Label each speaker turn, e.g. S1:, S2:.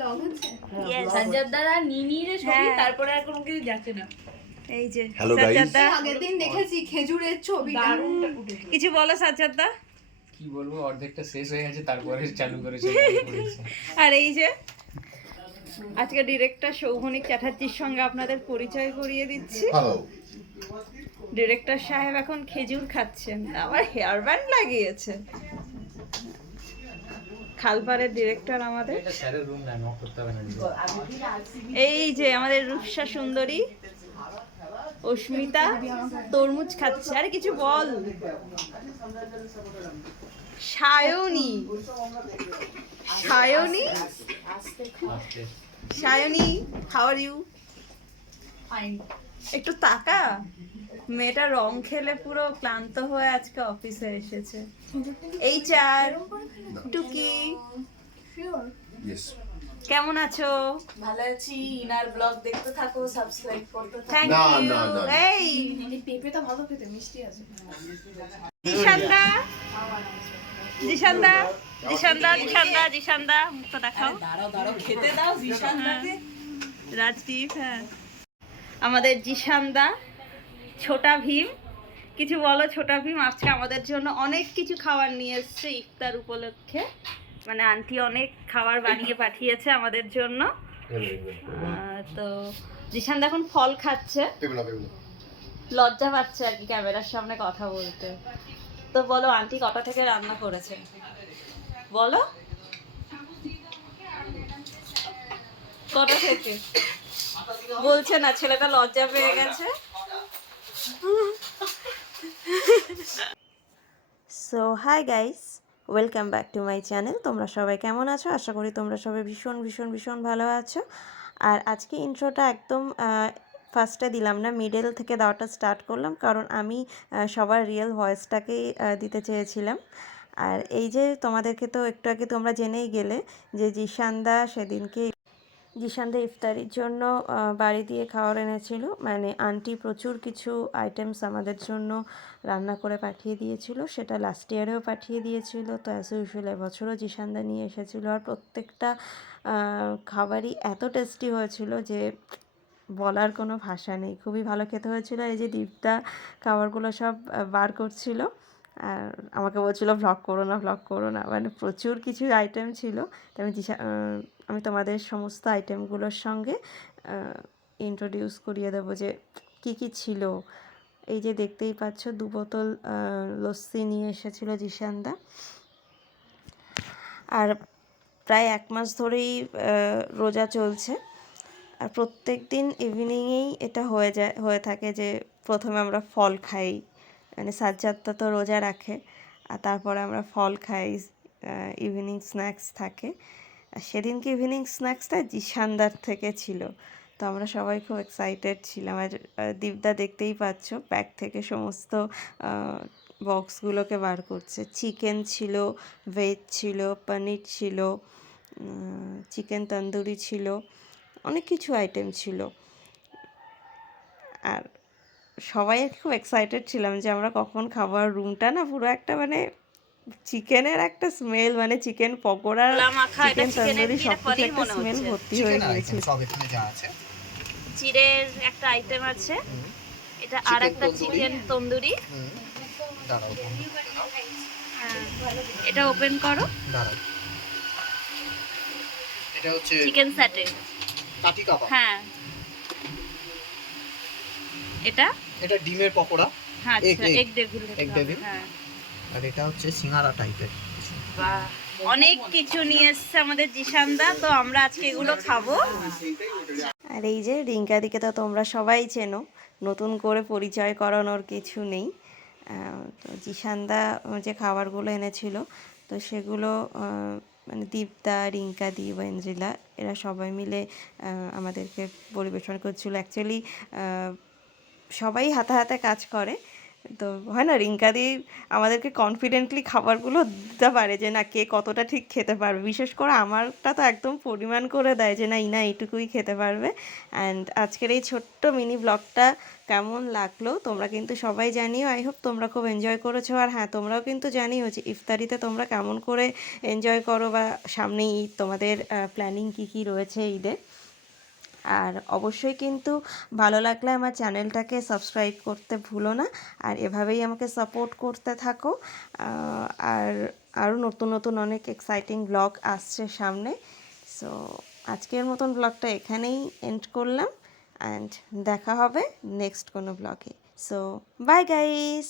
S1: Blog হচ্ছে.
S2: সাজ্জাদারা নিনিরে ছবি
S3: হ্যাঁ।
S2: তারপরে আর কোনো কিছু যাচ্ছে না।
S3: এই যে
S4: Hello, guys.
S1: আগের দিন দেখেছি খেজুরের ছবিটা।
S3: কিছু বলো সাজ্জাদা
S5: কি বলব অর্ধেকটা শেষ হয়ে গেছে তারপরে চালু করেছে করেছে।
S3: আর এই যে আজকে ডিরেক্টর সৌভনিক চ্যাটার্জির সঙ্গে আপনাদের পরিচয় করিয়ে দিচ্ছি। ডিরেক্টর সাহেব এখন খেজুর খাচ্ছেন আবার হেয়ার ব্যান্ড লাগিয়েছে খালপাড়ের ডিরেক্টর আমাদের। এই যে আমাদের রূপসা সুন্দরী অস্মিতা তরমুজ খাচ্ছে। আরে কিছু বল। Sayani. Sayani? Sayani how are you একটু তাকা। মেয়েটা রং খেলে পুরো ক্লান্ত হয়ে আজকে অফিসে এসেছে। এই চার টুকি। কেমন আছো?
S2: ভালো আছি ইনার ব্লগ দেখতে থাকো সাবস্ক্রাইব করতে থাকো।
S3: থ্যাংক
S4: না,
S3: ইউ
S4: না, না।
S3: এই।
S2: এই পেঁপেটা ভালো খেতে মিষ্টি আছে।
S3: জিশানদা। জিশানদা জিশানদা জিশানদা জিশানদা মুখটা দেখাও।
S2: দাঁড়াও দাঁড়াও খেতে দাও জিশানদাকে।
S3: রাজদীপ হ্যাঁ। আমাদের জিশানদা। ছোটা ভীম। কিছু বলো ছোটা ভীম আজকে আমাদের জন্য অনেক কিছু খাবার নিয়ে এসছে ইফতার উপলক্ষে। মানে আন্টি অনেক খাবার বানিয়ে পাঠিয়েছে আমাদের জন্য। তো জিশানদা এখন ফল খাচ্ছে। লজ্জা পাচ্ছে আর কি ক্যামেরার সামনে কথা বলতে। তো বলো আন্টি কটা থেকে রান্না করেছে? বলো। কটা থেকে? বলছে না ছেলেটা লজ্জা পেয়ে গেছে। So hi guys welcome back to my channel তোমরা সবাই কেমন আছো? আশা করি তোমরা সবাই ভীষণ ভীষণ ভীষণ ভালো আছো। আর আজকে ইন্ট্রোটা একদম ফার্স্টে দিলাম না মিডল থেকে দেওয়াটা স্টার্ট করলাম, কারণ আমি সবার রিয়েল ভয়েসটাকেই দিতে চেয়েছিলাম। আর এই যে তোমাদেরকে তো একটু আগে তোমরা জেনেই গেলে যে জিশানদা সেদিনকে জিশানদা ইফতারির জন্য বাড়ি দিয়ে খাওয়ার এনেছিল। মানে আন্টি প্রচুর কিছু আইটেমস আমাদের জন্য রান্না করে পাঠিয়ে দিয়েছিল। সেটা লাস্ট ইয়ারেও পাঠিয়ে দিয়েছিল। তো অ্যাজ ইউজুয়াল এবছরও জিশানদা নিয়ে এসেছিল। আর প্রত্যেকটা খাবারই এত টেস্টি হয়েছিল যে বলার কোনো ভাষা নেই। খুবই ভালো খেতে হয়েছিল। এই যে দীপদা খাবারগুলো সব বার করছিল। আর আমাকে বলছিলো ভ্লগ করো না ভ্লগ করো না। মানে প্রচুর কিছু আইটেম ছিল। আমি আমি তোমাদের সমস্ত আইটেমগুলোর সঙ্গে ইন্ট্রোডিউস করিয়ে দেবো যে কি কি ছিল। এই যে দেখতেই পাচ্ছ, দু বোতল লস্যি নিয়ে এসেছিল জিশানদা। আর প্রায় এক মাস ধরেই রোজা চলছে। আর প্রত্যেক দিন ইভিনিংয়েই এটা হয়ে যায়, হয়ে থাকে যে প্রথমে আমরা ফল খাই। মানে সাজ্জাদটা তো রোজা রাখে। আর তারপরে আমরা ফল খাই ইভিনিং স্ন্যাক্স থাকে। আর সেদিনকে ইভিনিং স্ন্যাক্সটা জিশানদার থেকে ছিল। তো আমরা সবাই খুব এক্সাইটেড ছিলাম। আর দীপদা দেখতেই পাচ্ছ ব্যাগ থেকে সমস্ত বক্সগুলোকে বার করছে। চিকেন ছিল ভেজ ছিল পনির ছিল চিকেন তন্দুরি ছিল, অনেক কিছু আইটেম ছিল। আর সবাই খুব এক্সাইটেড ছিলাম যে আমরা কখন খাব। আর রুমটা না পুরো একটা মানে চিকেনের একটা স্মেল মানে চিকেন পকোড়ার চিকেন তন্দুরি সব কিছু একটা স্মেল ভর্তি হয়ে গিয়েছিল
S6: সব এখানে যা আছে।
S3: চিড়ের একটা আইটেম আছে। এটা আর একটা চিকেন তন্দুরি। হ্যাঁ এটা ওপেন করো।
S6: এটা হচ্ছে
S3: চিকেন স্যাটে
S6: কাঠি কাবাব।
S3: হ্যাঁ এটা?
S6: এটা ডিমের পকোড়া।
S3: হ্যাঁ আচ্ছা
S6: egg.
S3: এগ ডেভিল
S6: Egg
S3: হ্যাঁ।
S6: আর এটা হচ্ছে সিঙ্গারা টাইপের
S3: বাহ অনেক কিছু নিয়ে এসছে আমাদের জিশানদা তো আমরা আজকে এগুলো খাব। আর এই যে রিঙ্কাদিকে তো তোমরা সবাই চেনো নতুন করে পরিচয় করানোর কিছু নেই। তো জিশানদা যে খাবারগুলো এনেছিল তো সেগুলো মানে দীপদা রিঙ্কাদি ওয়েন্দ্রিলা এরা সবাই মিলে আমাদেরকে পরিবেশন করছিল। অ্যাকচুয়ালি সবাই হাতে হাতে কাজ করে। তো হয় না, রিঙ্কা দি আমাদেরকে কনফিডেন্টলি খাবারগুলো দিতে পারে যে, না, কে কতটা ঠিক খেতে পারবে? বিশেষ করে আমারটা তো একদম পরিমাণ করে দেয় যে, না, ইনা এইটুকুই খেতে পারবে। অ্যান্ড আজকের এই ছোট্ট মিনি ব্লগটা কেমন লাগল, তোমরা কিন্তু সবাই জানিও। আই হোপ তোমরা খুব এনজয় করেছ। আর হ্যাঁ তোমরাও কিন্তু জানিও যে, ইফতারিতে তোমরা কেমন করে এনজয় করো বা সামনে ঈদ তোমাদের প্ল্যানিং কী কী রয়েছে ঈদের আর অবশ্যই কিন্তু ভালো লাগলে আমার চ্যানেলটাকে সাবস্ক্রাইব করতে ভুলো না আর এভাবেই আমাকে সাপোর্ট করতে থাকো। আর আরও নতুন নতুন অনেক এক্সাইটিং ব্লগ আসছে সামনে। সো আজকের মতন ব্লগটা এখানেই এন্ড করলাম অ্যান্ড দেখা হবে নেক্সট কোনো ব্লগে সো বাই গাইস